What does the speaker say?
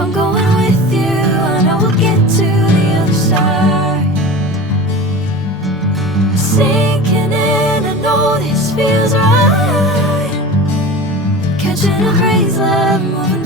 I'm going with you, I know we'll get to the other side. Sinking in, I know this feels right. Catching a crazy love, moving